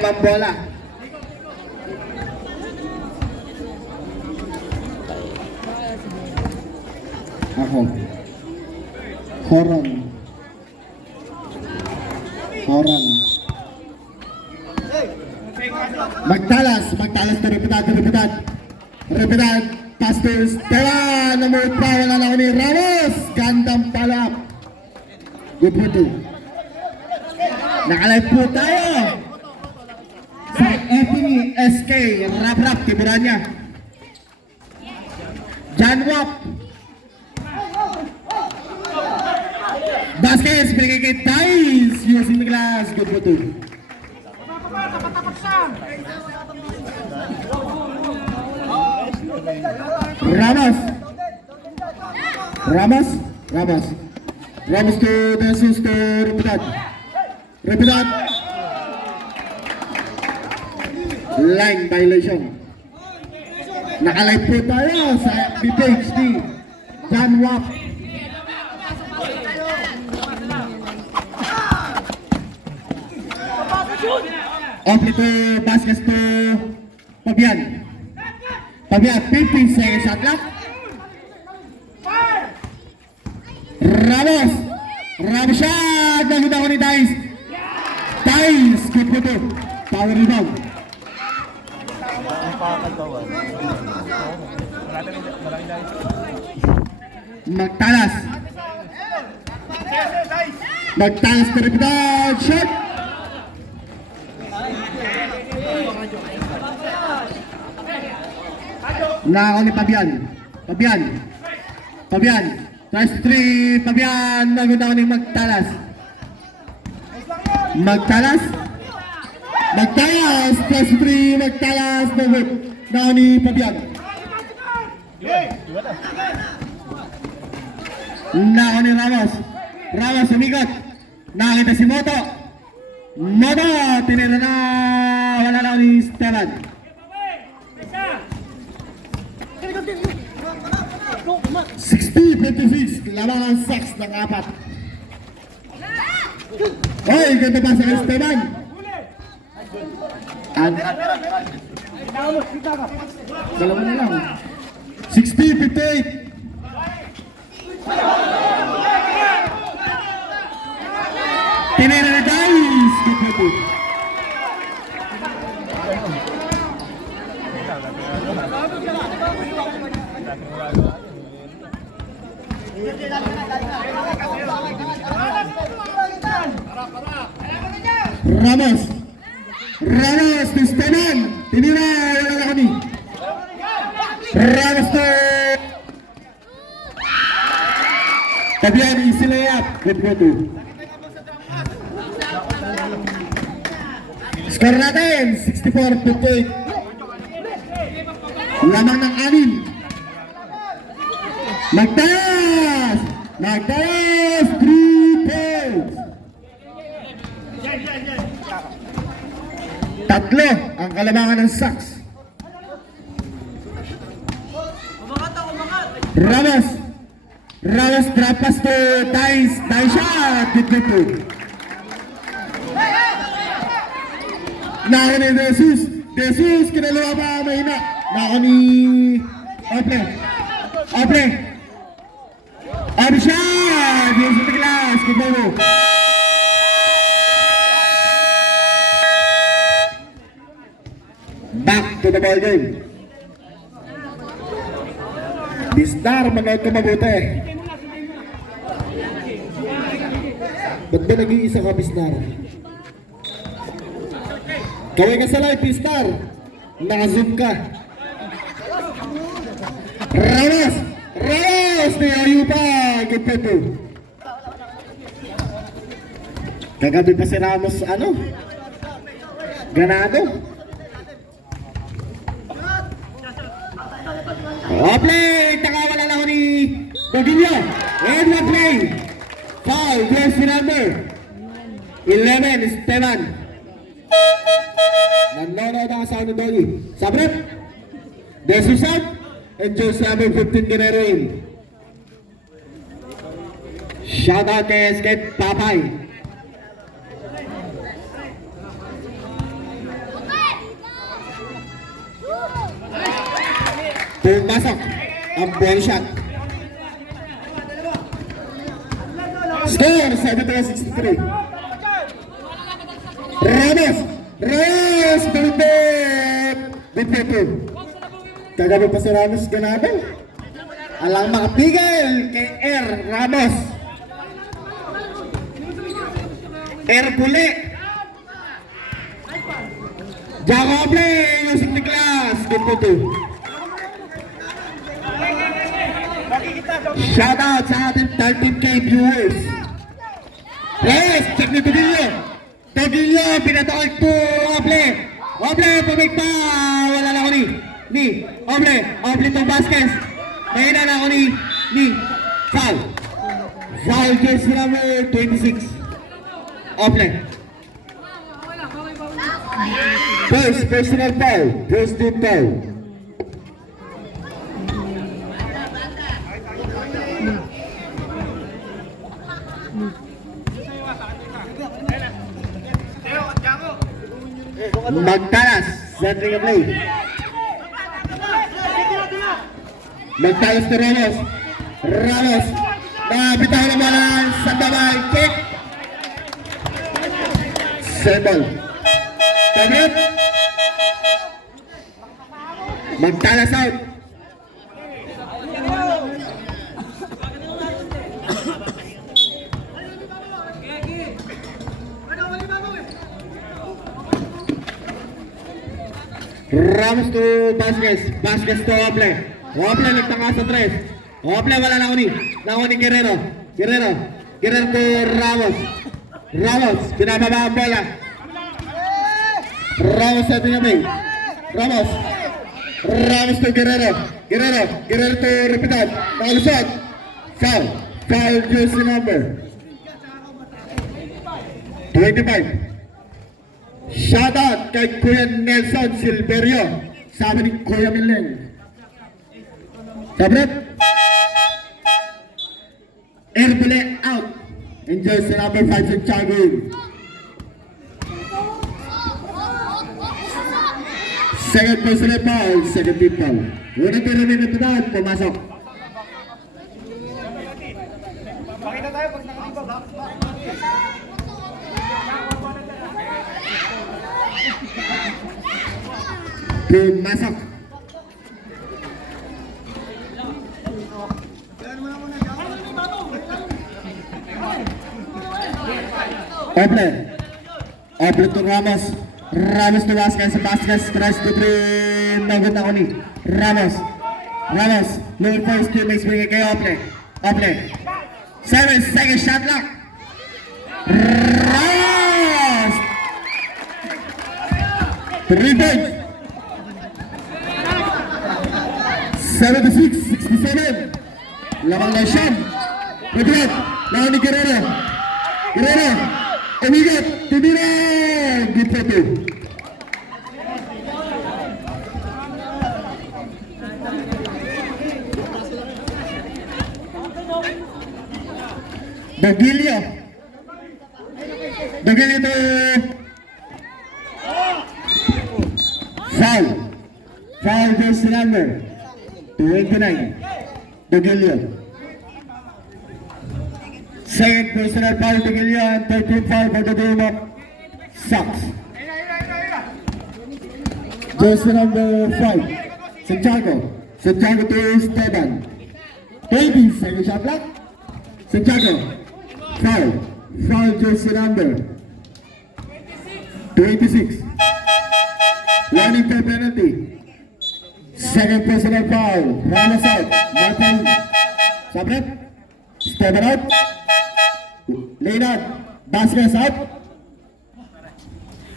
Mambola. Ako. Horon. Magtalas to Repetad, Pastors, Tera, number 5, wala na ni Ramos, gandang palap. Good for 2. Nakalive po tayo sa FNE SK, rap, tiburan niya. John Wap. Vasquez, binigay kay Thais, using the glass, good for 2. Ramos to Jesus to Repetad. Line violation. Nakalive po tayo sa FB page ni John Wap. Off to Vasquez to Pabian, 15 seconds shot clock. Ramos shot, nagita ko ni Thais, good for 2, power rebound. Magtalas na Repetad, shot. Nako ni Pabian, tries 3, Pabian, nagunda ko ni Magtalas, tries 3, Magtalas, nagud, nako ni Pabian, nako ni Ramos, umigot, nakita si Moto, tinira na, wala na ni Esteban. 60-56, lamang ang 6 ng 4. Oy, ganda pa sa Esteban. Dalawa na lang. 60-58. Tinira na Thais. Ramos to Esteban. Tinira, wala na kami. Ramos to Pabian, easy layup. Good for 2. Score natin 64-58. Lamang ng 6. Magtalas 3 points. 3 ang kalamangan ng Sox. Ramos drop pass to Thais shot, good for 2. Nako ni Jesus, kinalawa pa mahina. Nako ni Ople. Shot, using the glass, good for 2. Back to the ball game. Bistar, manood ka mabuti. Ba't ba nag-iisa ka, Bistar? Kaway ka sa live, Bistar. Naka-zoom ka. Ramos! Niyayo pa! Good for 2. Kagabi pa si Ramos, ganado. Play! Takawala lang ako ni Bogilio. And one play. Foul, jersey number 11, Esteban. Nanonood ang asawa ni Dolly. Sabrep. Desusat. And jersey number 15, Guerrero. Shout out kay Skate Papay. Pumasok ang ball shot. Score 73-63. Ramos! Ramos! Bintip! Bintip! Kagabi pa si Ramos ganado. Alang makapigil kay R. Ramos. R. Puli. Jacoble! Music ni Class. Bintip. Shoutout sa ating 13K viewers. Yes! Check ni Tugilio! Tugilio! Pinatawag to Oble! Oble! Pumigpa! Wala na ako ni Oble! Oble to Vasquez! Mahina na ako ni Foul! Foul jersey number 26. Oble! First personal foul. First team foul. Magtalas, setting a play. Magtalas to Ramos. Ramos, bitaw na bola sa babay, kick. Sebol. Tablet. Magtalas out. Ramos to Vasquez. Vasquez to Ople. Ople nagtaka sa 3. Ople wala na uni. Nauni Guerrero. Guerrero to Ramos. Ramos pinababa ang bola. Ramos sa tinabay. Ramos to Guerrero. Guerrero to Repitan. Nakalusot. Foul. Foul jersey number 25. Shoutout kay Kuya Nelson Silverio. Sabi ni Kuya Mileng. Sabret. Airbule out. Enjoy sa number 5 sa Santiago. Second personal foul. Second team foul. Unang tiramin na pinag. Pumasok. Pakita tayo pag nakatibag. Pumasok. Ople to Ramos. Ramos to Vasquez. Vasquez tries to bring nagot ako ni Ramos. Low first teammates bring kay Ople. 7 second shot clock. Ramos. 3 points. 76-67. Lamang na siyam. Madrid. Lawan ni Guerrero. Umigat. Tumira. Gipoto. Dogilio to Foul jersey number 29. Dogilio. Second personal foul Dogilio and 13th foul for the team of Sox. Jersey number 5. Santiago to Esteban. 20 second shot clock. Santiago. Foul jersey number 26. Running for penalty. Second personal foul. Ramos out. Martin. Sabret. Esteban out. Leonard. Vasquez out.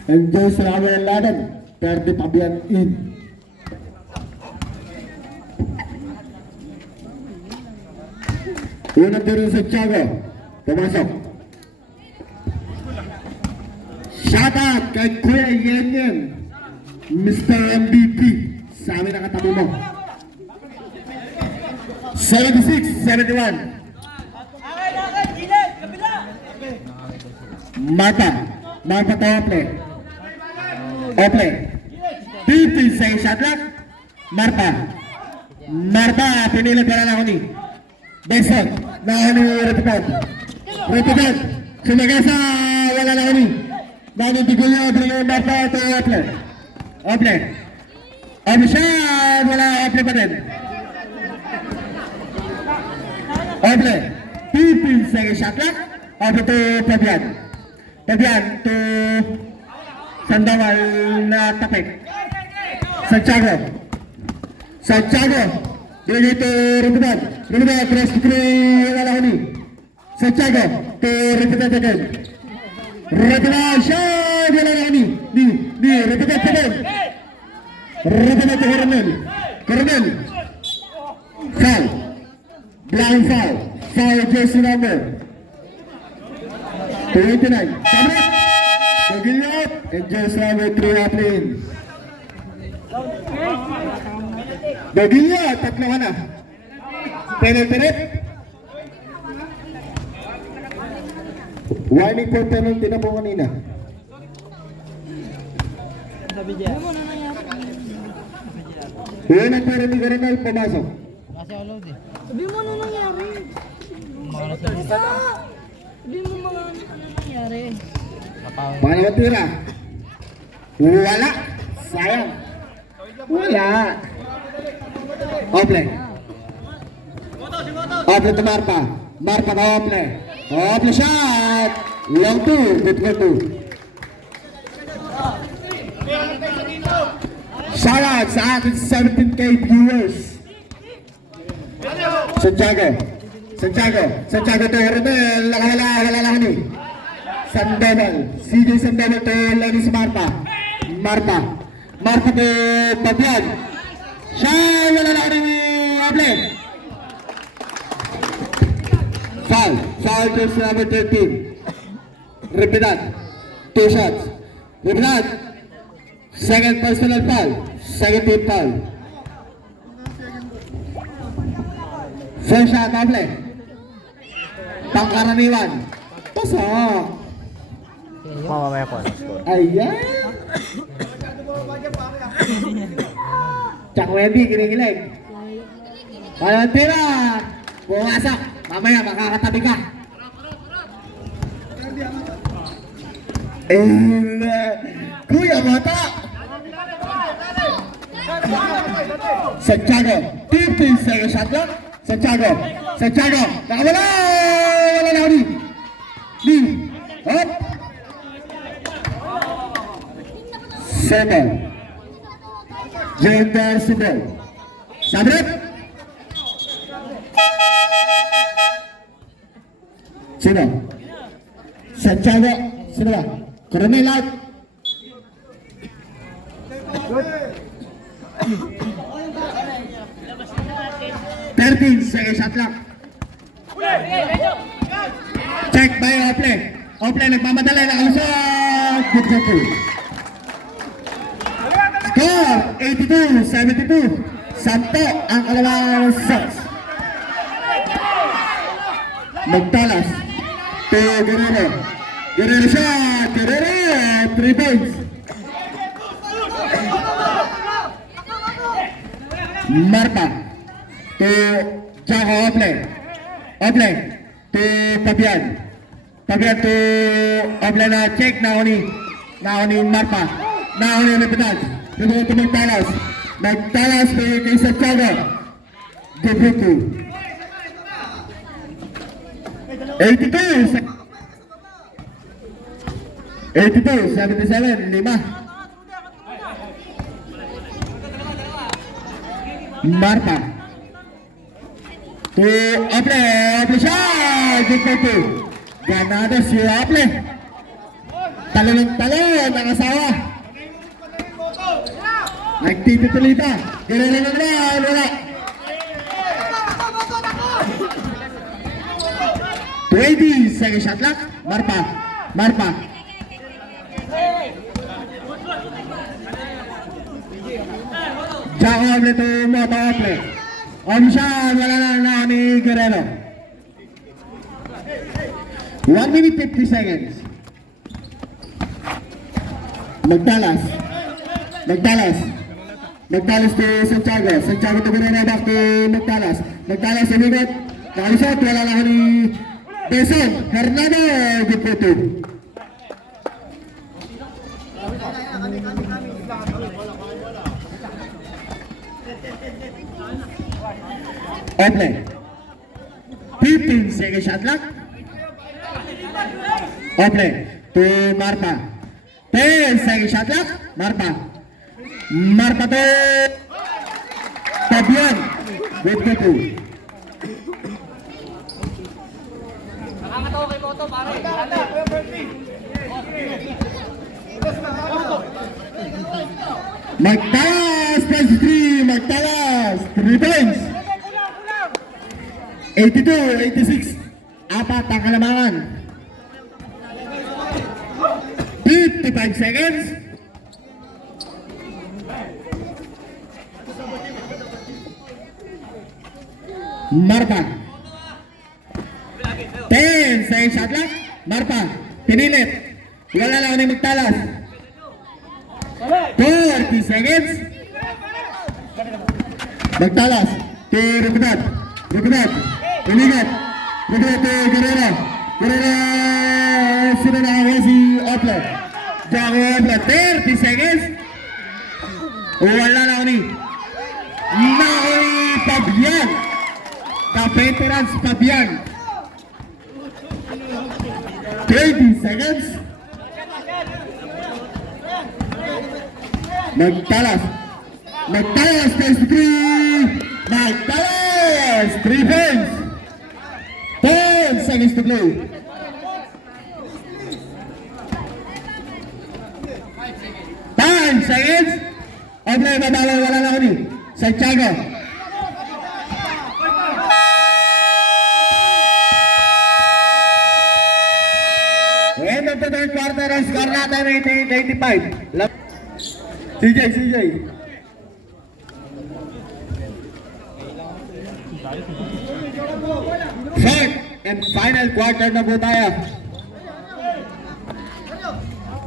And jersey number 11. Perdi Pabian in. Unang tiro sa Santiago. Pumasok. Shoutout kay Kuya Yen. Mr. MVP. Sa amin ang katabi mo. 76-71. Marta to Ople. 50 second shot clock. Marta. Marta, pinilit ka na ako ni Benson, na ako ni Repitad. Repitad, sumagasa, wala na ako ni. Nanindigil niya, bring Marta, ito yung Ople. Ople. Ople siya, wala Ople pa rin. Ople, 15 seconds shot clock. Ople to Fabian. Fabian to Sandoval na tapik. Santiago. Santiago. Binigay to Rupitad. Rupitad, press to 3, wala ako ni. Santiago to Rupitad again. Rupitad, shot, wala ako ni. Rupitad again. Rupitad to Coronel. Coronel. Foul. Blind foul. Foul jersey number 29. Sabret. Pagilap. And jersey number 3 Aplin. Bagilya, tatlo ka na. Penalty rin. Warning for penalty na po kanina. Yun ang pera ni Coronel, pumasok. Sabi mo ano nangyari? Sabi mo mga ano nangyari? Pangalawang tira. Wala. Sayang. Wala. Ople. Ople to Marpa. Marpa to Ople. Ople shot. Long 2. Good for 2. Shoutout sa akin 17K viewers. Santiago. Santiago to Rebel. Wala lang ni. Sandoval. CJ Sandoval to Lenny Marpa. Marpa to Fabian. Siya, wala lang ni Ople. Foul jersey number 13. Repitad. 2 shots. Repitad. Second personal foul. Second team foul. First shot, Ople. Pangkaraniwan. Pasok. Mamamaya ko. Ayan. Chuck Wendy, kinikilig. Walang tira. Pumasok. Mamaya, makakatabi ka. Kuya Mata. Santiago. 15 seconds shot clock. Santiago. Nakawala. Wala na ako ni. Hop. Settle. Gender Sibel. Sabret. Sino? Santiago. Sino ba? Coronel out. Thirteen seconds shot clock. Check by Ople. Ople nagmamadali na kalusot. Good for 2. Score 82-72. Santo ang kalawang shots. Magtalas to Guerrero. Guerrero shot. Guerrero 3 points. Marta to Jaco Ople. Ople to Fabian. Fabian to Ople na check na ni Marta. Na ni Repitad. Repitad to Magtalas. Magtalas kay Santiago. Debuto. 82-77, 5. Marta to Ople shot. Good for 2. Ganado si Ople. Talo ng asawa. Nagtititulita. Ganun na wala. 20 second shot clock. Marpa. Jaco Ople to Moto Ople. Siya, wala na ni Guerrero. 1 minute 50 seconds. Magtalas. Magtalas to Santiago. Santiago to Guerrero, back to Magtalas. Magtalas sa ligot. Nakalisot, wala lang ni Beson. Hernando, good po to. Ople. 15 second shot clock. Ople to Marpa. 10 second shot clock. Marpa. Marpa to Fabian. Good to two. Magtalas, plus 3, Magtalas, 3 points. 82, 86, apat ang kalamangan. 55 seconds. Marpa. 10 second shot lang. Marpa, pinilit. Wala lang ni Magtalas. 40 seconds. Magtalas to Rupinat. Rupinat. Pinilit. Rupinat to Guerrero. Guerrero. Sino na si Ople. Jago Ople. 30 seconds. Wala lang ni. Naoy Fabian. The veterans Fabian. 20 seconds. Magtalas. Magtalas takes 3. Magtalas 3 points. 10 seconds to play. 5 seconds. Ople, babalo, wala na ko ni. Santiago. End of the third quarter, ang score natin 88-85. CJ. Fourth and final quarter na po tayo.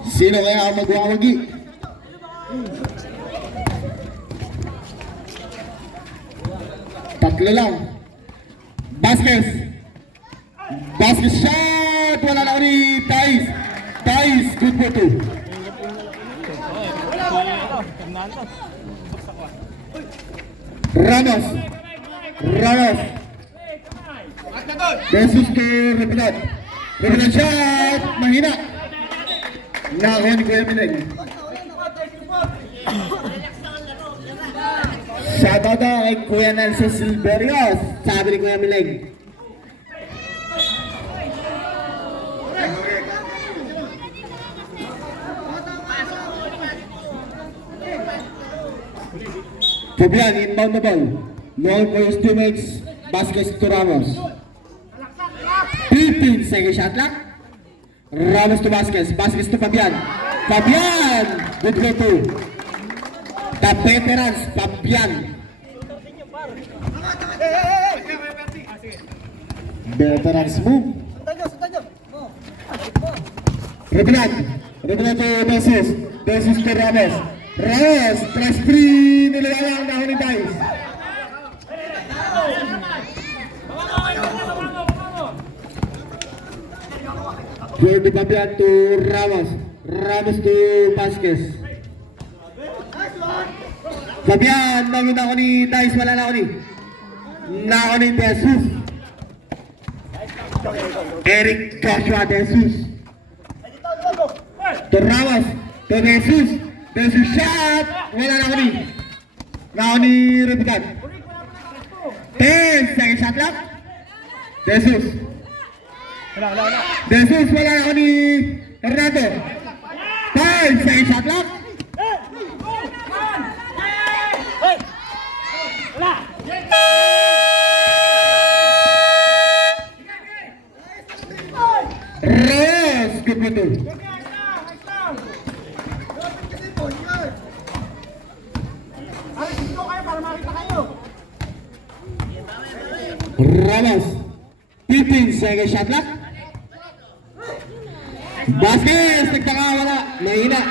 Sino kaya ang magwawagi? Tatlo lang. Vasquez shot! Wala na ko ni Thais. Thais, good po to. Ramos. Jesus to Repinat. Repinat shot! Mahina. Nakakuha ni Kuya Mileg. Shoutout daw kay Kuya Nelson Silverios. Sabi ni Kuya Mileg. Fabian, inbound na ball. Long for his teammates. Vasquez to Ramos. 15 second shot clock. Ramos to Vasquez. Vasquez to Fabian. Fabian! Good go to. The veterans, Fabian. Veterans move. Repinat to Jesus to Ramos. Ramos, press 3, nilalang na ni Thais. Good to Fabian to Ramos. Ramos to Vasquez. Fabian, nakita ko ni Thais, wala na ako ni. Na ako ni Jesus. Eric Joshua Jesus. To Ramos, to Jesus. Jesus shot! Wala na ako ni. Na ako ni Repitan. 10 second shot lang. Jesus. Jesus, wala na ako ni Hernando. 5 second shot lang. Rose, good po to. Ramos, 15 second shot lang. Vasquez, nagtaka, wala. Mahina.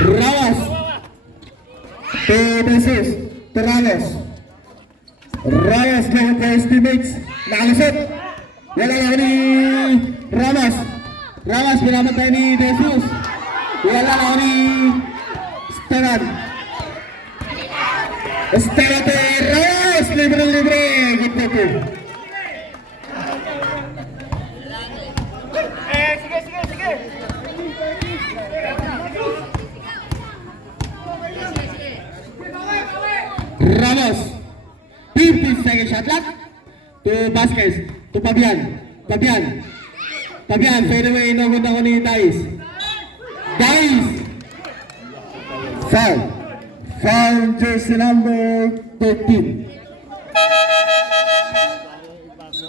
Ramos, Jesus. To Ramos. Ramos lahat ng his teammates. Nakalusot. Wala lang ni Ramos. Ramos pinamatay ni Jesus. Wala lang ni Esteban. Esteban to Ramos. Libre. Good to two. Ramos, 15 second shot clock to Vasquez, to Fabian, fade away, inugod ako ni Dice. Foul jersey number 13.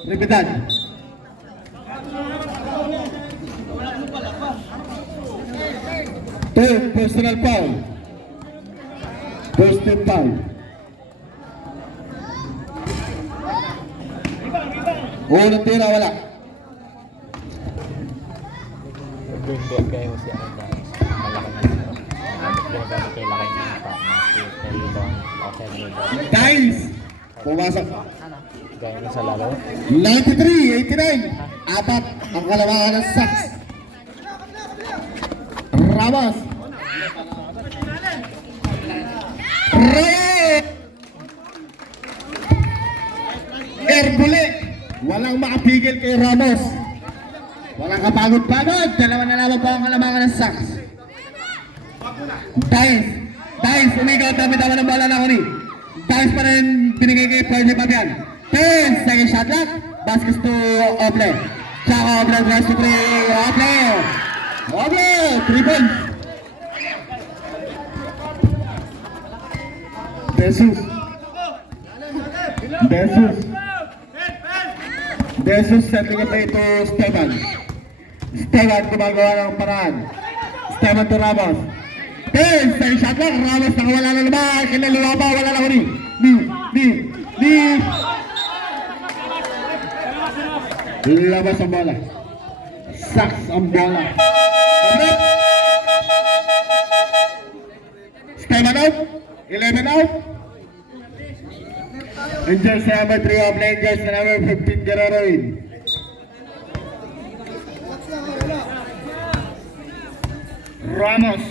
Repetan. Personal foul. Personal foul. Unang tira, wala. Hindi kayo si ano guys. Malaki na ito. Ginagamit kayo laki ng Dice! Pumasok. Gaya nyo sa laro. 93-89. Apat ang kalamangan ng Sox. Ramos. Erbule. Walang makapigil kay Ramos. Walang kapagod-pagod. Dalawa na naman po ang kalamangan ng Sox. Dice, umigaw. Dami-dami ng bola na ako ni. Dice pa rin binigay kay Percy Fabian. 10 second shot clock. Baskets to Oble. Tsaka Oble tries to 3. Oble! 3 points. Jesus sending a play to Esteban. Esteban gumagawa ng paraan. Esteban to Ramos. 10 second shot clock. Ramos nakawala na naman. Kinaliwa pa. Wala na ko ni. Labas ang bola. Sox ang bola. Esteban out. 11 out. Angels number 3 of Angels number 15 Guerreroin. Ramos.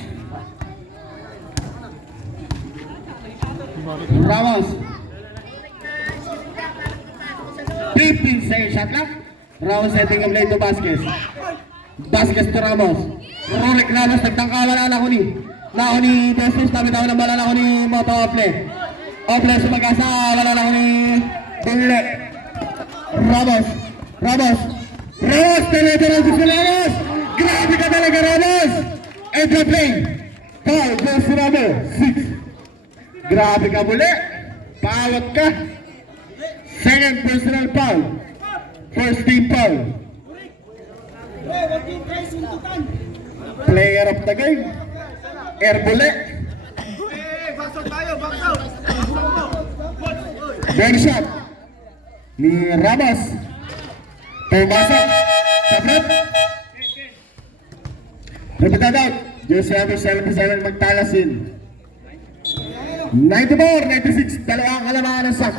15 second shot clock. Ramos setting a play to Vasquez. Vasquez to Ramos. Rorick Ramos nagtangkalan na ako ni Jesus. Dami-dami ng bala na ako ni Moto Ople. Ople sumagasa. Wala na ako ni Bule. Ramos. Teleteral to Ramos. Grabe ka talaga Ramos. Enter play. Foul. Jersey number 6. Grabe ka Bule. Pawat ka. Second personal foul. First team foul. Player of the game. Erbule. Big shot ni Ramos. Pumasok. Sabret. Repeated out. Jersey number 77 magtalasin. 94-96. Dalawang kalamangan ng Sox.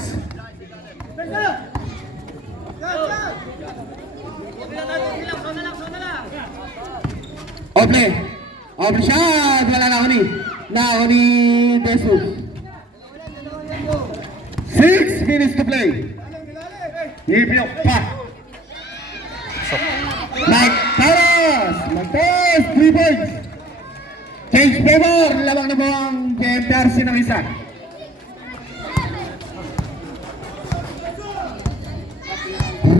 Oble shot. Wala na ako ni Jesus. 6 minutes to play. Ipiyok pa. Magtaras 3 points. Change favor. Lamang na po ang JMPRC ng isa.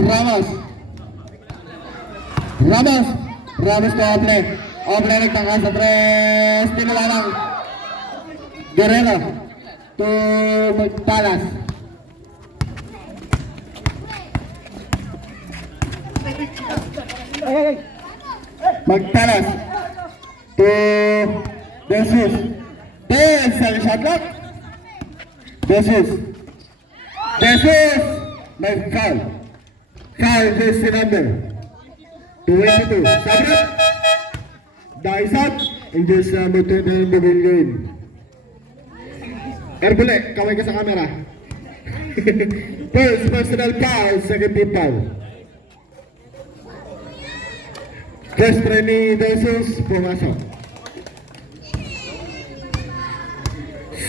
Ramos to Oble. Oble nagtangkas sa 3. Tinula lang Guerrero to Magtalas. Magtalas to Jesus. Second shot clock. Jesus may foul. Foul jersey number 22. Sabret. Dice out. And jersey number 29 Bavilion. Erbule, kaway ka sa camera. First personal foul, second team foul. First try ni Jesus, pumasok.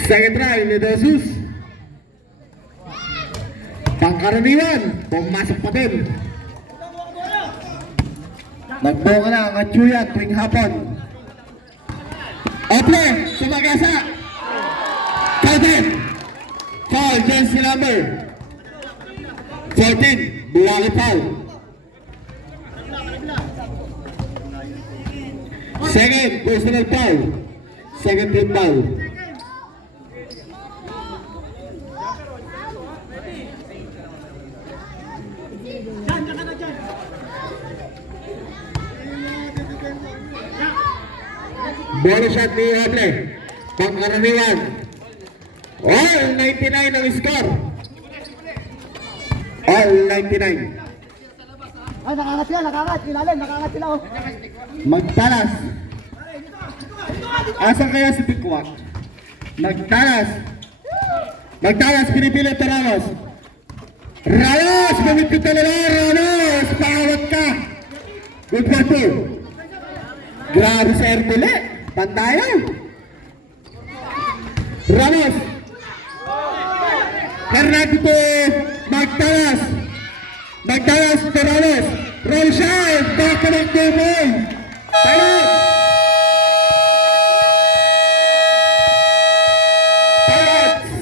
Second try ni Jesus. Pangkaraniwan, pumasok pa din. Nagbunga na ang Atsuyan tuwing hapon. Ople, sumagasa. Foul. Foul, jersey number 14, Buwaki foul. Second, personal foul. Second team foul. Ball shot ni Ople. Pangkaraniwan. All 99 ang score. All 99. Ay, nakangat sila, nakangat. Ilalim, nakangat sila. Oh. Magtalas. Asan kaya si Pikwak? Magtalas. Magtalas, pinipilit na Ramos. Ramos! Bumit ko talaga, Ramos! Pawat ka! Good for two. Grabe sa Ertule. Pantayan. Ramos. Hernando to Magtalas. Magtalas to Ramos. Roll shot. Back to back to ball. Tayo.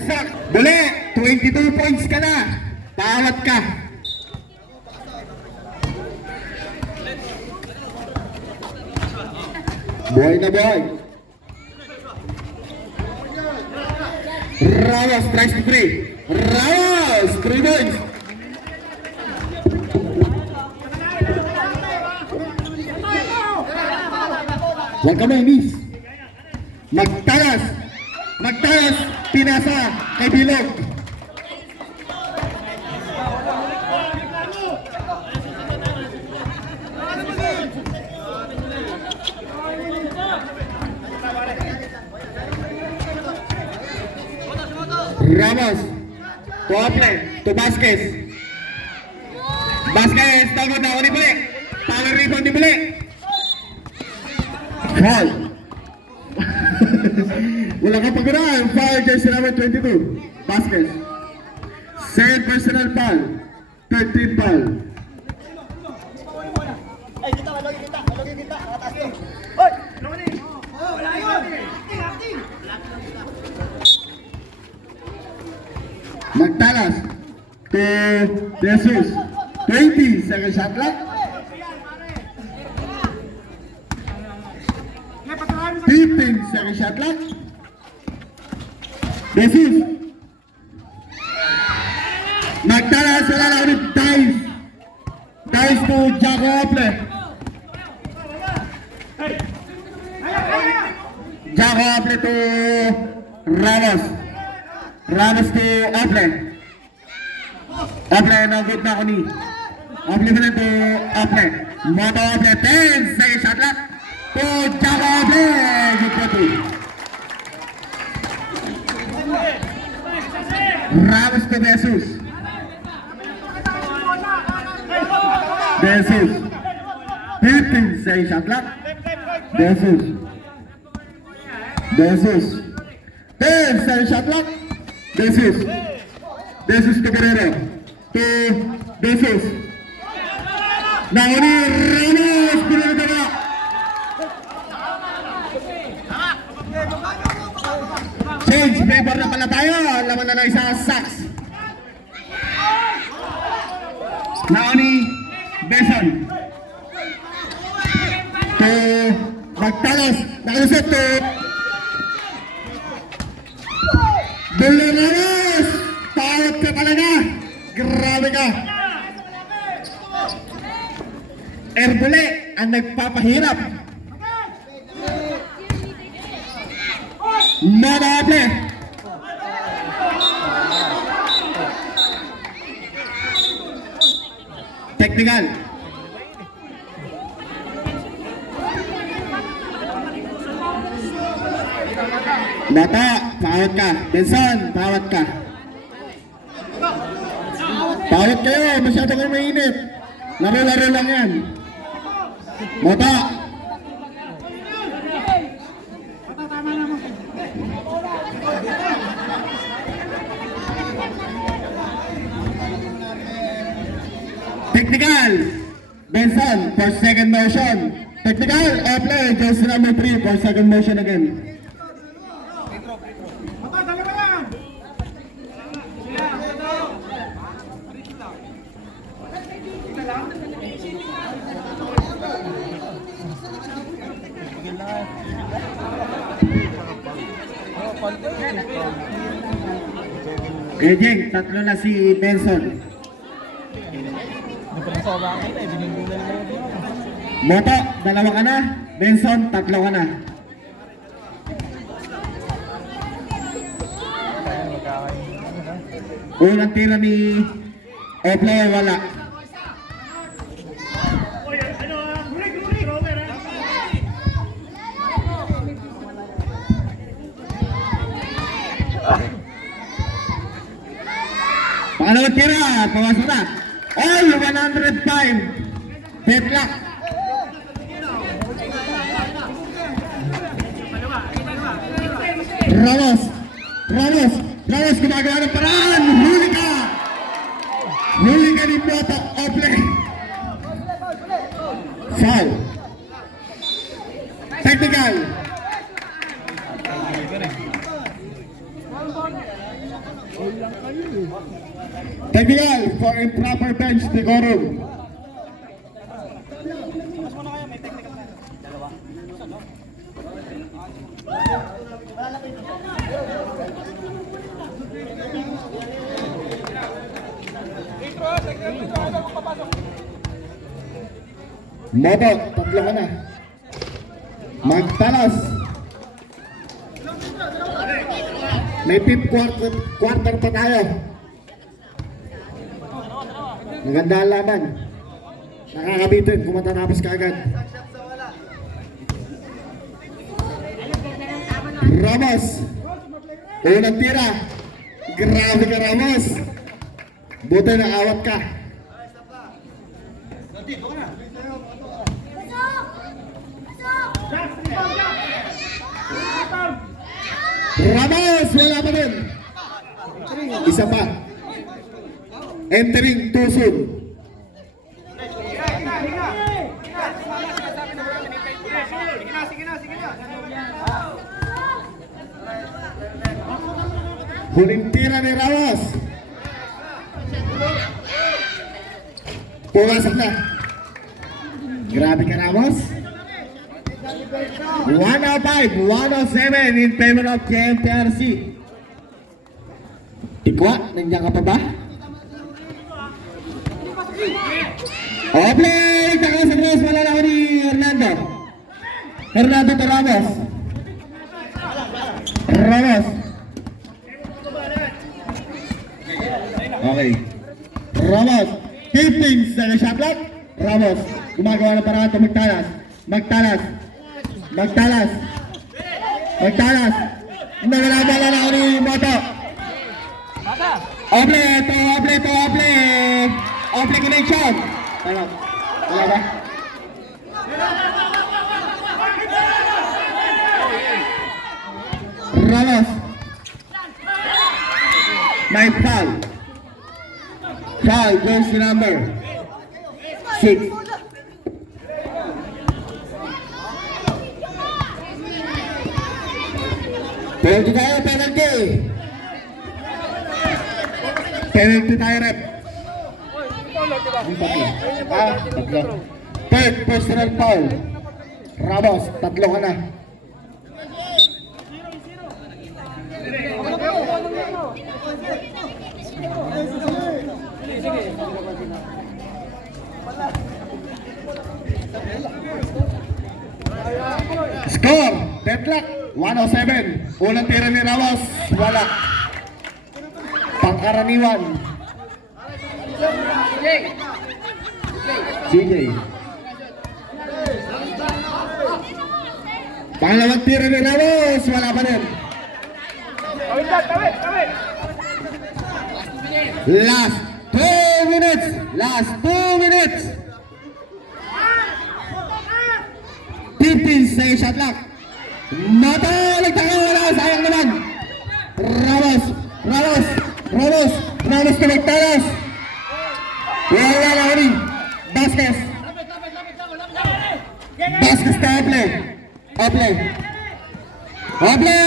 Sak. Bule. 22 points ka na. Pawat ka. Boy na boy. Ramos tries to three. Ramos 3 points. Huwag ka may miss. Magtalas. Magtalas. Pinasa kay Bilog. Ramos to Ople, to Vasquez. Vasquez, tagod na ako ni Bule. Power rebound ni Bule. Foul. Wala ka paguraan. Foul jersey number 22. Vasquez. Second personal foul. 13 foul. Ay, kita, alogin kita. Nakataas to. Hoy! Wala yun! Acting! Magtalas to Jesus. 20 second shot clock. 15 second shot clock. Jesus. Magtalas wala na ulit. Dice. Dice to Jaco Ople. Jaco Ople to Ramos. Ramos to Ople. Ople, no good na ako ni. Ople mo lang to Ople. Moto Ople, 10 second shot clock. To Jaco Ople. Good for two. Ramos to Jesus. Jesus. 15 second shot clock. Jesus. Jesus. 10 second shot clock. Jesus. Jesus to Guerrero. To Jesus. Nauni Ramos. Pinunod na. Change. Favor na pala tayo. Laman na isang sacks. Nauni Beson. To Magtalas. Nakalusot to Dulares! Tawad ka talaga! Grabe ka! Erbule ang nagpapahirap. Madable! Technical. Bata, pawat ka. Benson, pawat ka. Pawat kayo, masyado kayo mainit. Laro-laro lang yan. Bata. Technical. Benson, for second motion. Technical, play, just number 3 for second motion again. Jeng, tatlo na si Benson. Moto, dalawa ka na. Benson, tatlo ka na. Unang tira ni Ople, wala. Pangalawang tira, pamasok na. All 105. Deadlock. Ramos, gumagawa ng paraan. Huli ka ni Moto, Ople. Foul. Technical. Technical for improper bench decorum. Moto, tatlo ka na. Magtalas. May fifth quarter pa tayo. Maganda ang laban. Nakakabitin kung matatapos ka agad. Ramos. Unang tira. Grabe ka, Ramos. Buti na awat ka. Ramos, wala pa din. Isa pa. Entering too soon. Huling tira ni Ramos. Pumasok na. Grabe ka, Ramos. 105, 107 in favor of KMPRC. Tikwa, nandiyan ka pa ba? Ople, takas sa tres, wala na ako ni Hernando. Hernando to Ramos. Okay. Ramos, tipping sa shot clock. Ramos, gumagawa ng paraan ito, magtalas. Hindi wala na ako ni Moto. Ople. Ople connection. Wala ba? Ramos. May foul. Foul goes to number 6. Penalty tayo, penalty tayo, rep. Tatlo. Third personal foul. Ramos, tatlo ka na. Score, deadlock, 107. Unang tira ni Ramos, wala. Pangkaraniwan. CJ. Pangalawang tira ni Ramos, wala pa rin. Last 2 minutes. Last 2 minutes. 15 seconds shot clock. Natalik tayo, wala, sayang naman. Ramos to Magtalas. Wala na kami. Vasquez to Ople.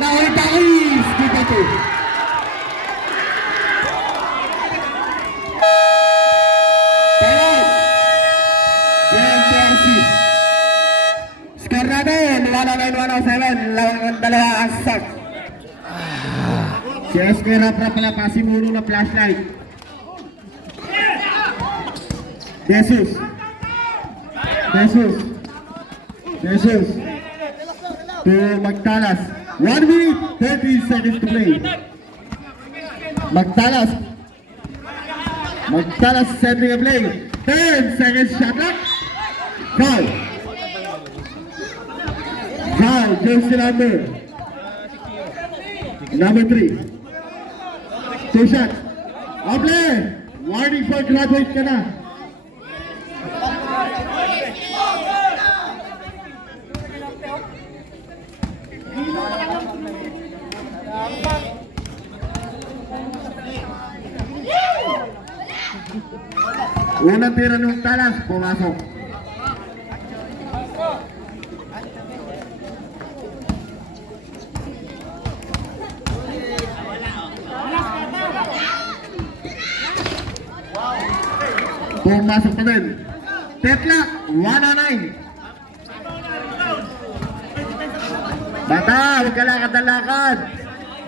Nakitakis. Kita to. Tayo. JMTRC. Score natin, 109-107. Lang dalawa ang sack. Si SK Rap pala pasimuno na flashlight. Jesus to Magtalas. 1 minute 30 seconds to play. Magtalas sending a play. 10 seconds shot clock. Foul, jersey number 3. 2 shots. Ople, warning for graduate ka na. Unang tira ng Talas, pumasok. Pumasok pa din. Tetla, 109. Bata, huwag ka lakad.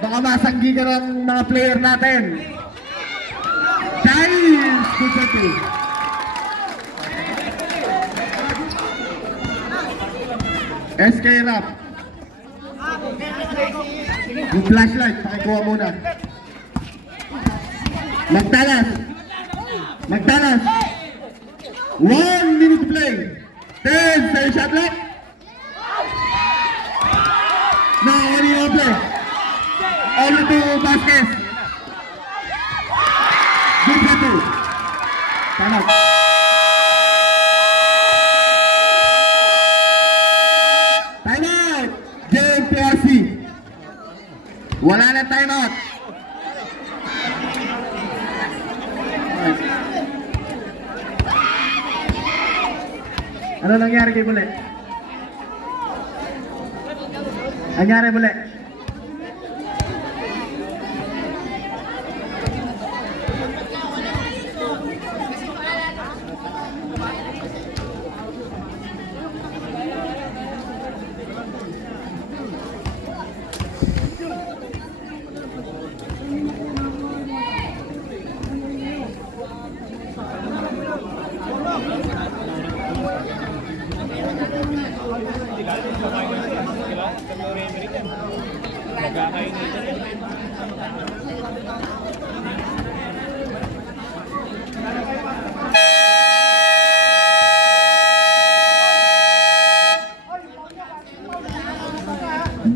Baka masanggi ka ng mga player natin. Giles, Kusato. SK Rap. Yung flashlight, pakikuha muna. Magtalas. 1 minute to play. 10 seconds shot clock. Now, only Ople. Only to Vasquez. Good for 2. Time out. Time out. JMPRC. Wala na time out. Ano nangyari kay Bule? Nangyari Bule?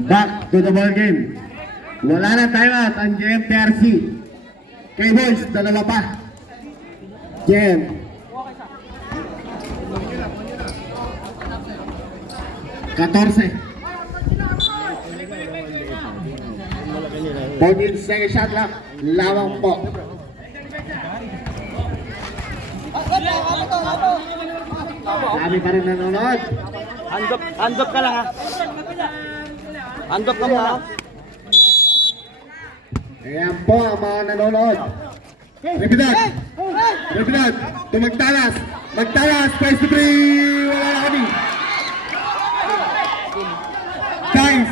Back to the ball game. Wala na timeout ang JMTRC. K-Boys, dalawa pa. JM. Katorse. 14 second shot lang. Lawang po. Sabi pa rin nanonood. Handok ka lang ha. Handok ka mo ha. Ayan po ang mga nanonood. Repidat. To Magtalas. Price to 3. Wala na kami. Guys.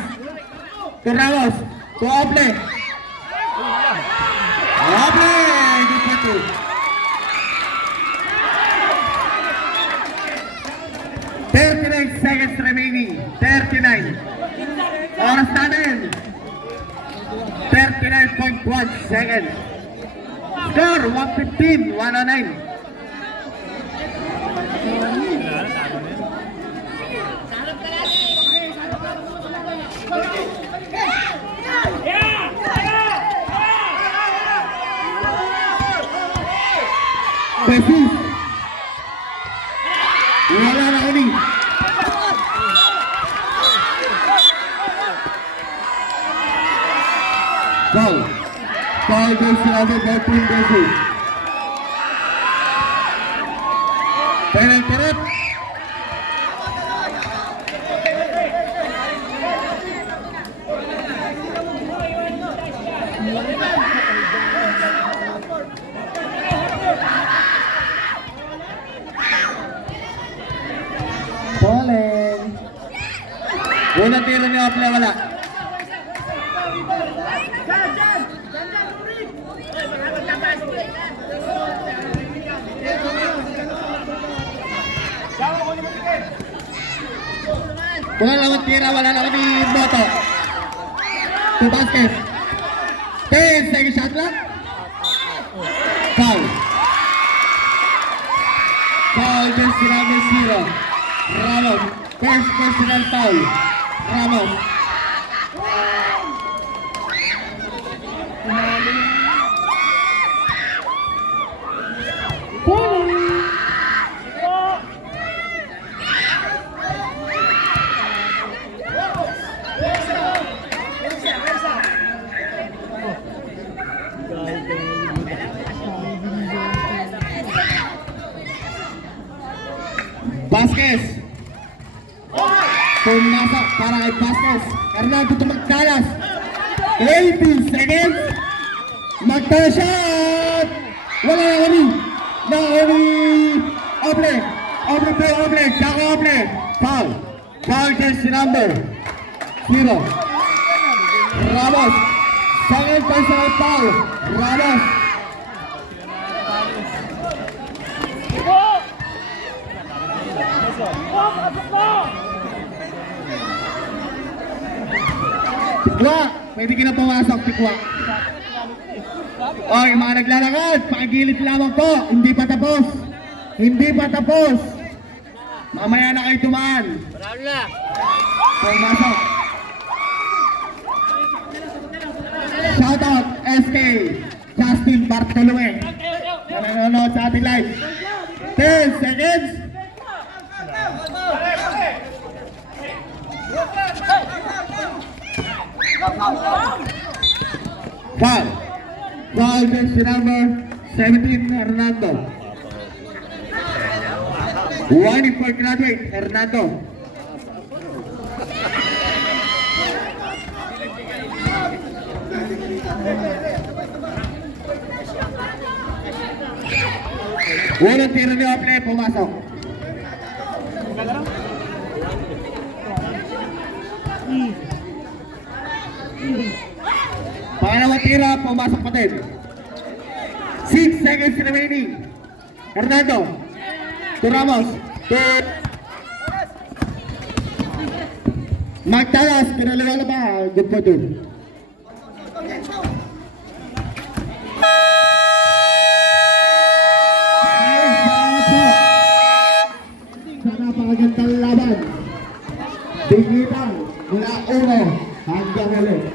To Ramos. To Ople. Good for 2. Seconds remaining. 39. Oras natin. 39.1 seconds. Score 115, 109. Foul. Foul goes to number 14 versus. Penalty rep. Falling. Unang tiro ni Ople, wala. Wala naman tira, wala naman ni Boto. To basket. 10 second shot lang. Foul. Foul against number 0. Ramos. First personal foul. Ramos. Vasquez. Pumasok para kay Vasquez. Hernando to Magdalas. 18 seconds. Magdalas shot. Wala na kami. Ople. Ople. Kako Ople. Foul. Foul against the number 0. Ramos. Second personal foul. Ramos. Tikwa, pwede ka na pumasok, Tikwa. Okay, mga naglalakad, pakigilid lamang po. Hindi pa tapos. Hindi pa tapos. Mamaya na kayo tumaan. Pumasok. Shoutout, SK Justin Bartolome. Na nanonood sa ating live. 10 seconds. Foul. Foul against the number 17, Hernando. Warning for graduate, Hernando. Walang tiro ni Ople, pumasok. Pangalawang tira, pumasok pa din. 6 seconds remaining. Hernando. To Ramos. To Magdalas. Pinaliwala ba? Good po dun. Sa napakagandang laban. Bigitan mula uno hanggang ulit.